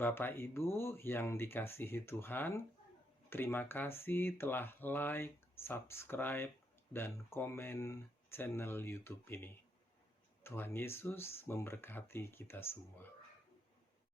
Bapak Ibu yang dikasihi Tuhan, terima kasih telah like, subscribe, dan komen channel YouTube ini. Tuhan Yesus memberkati kita semua.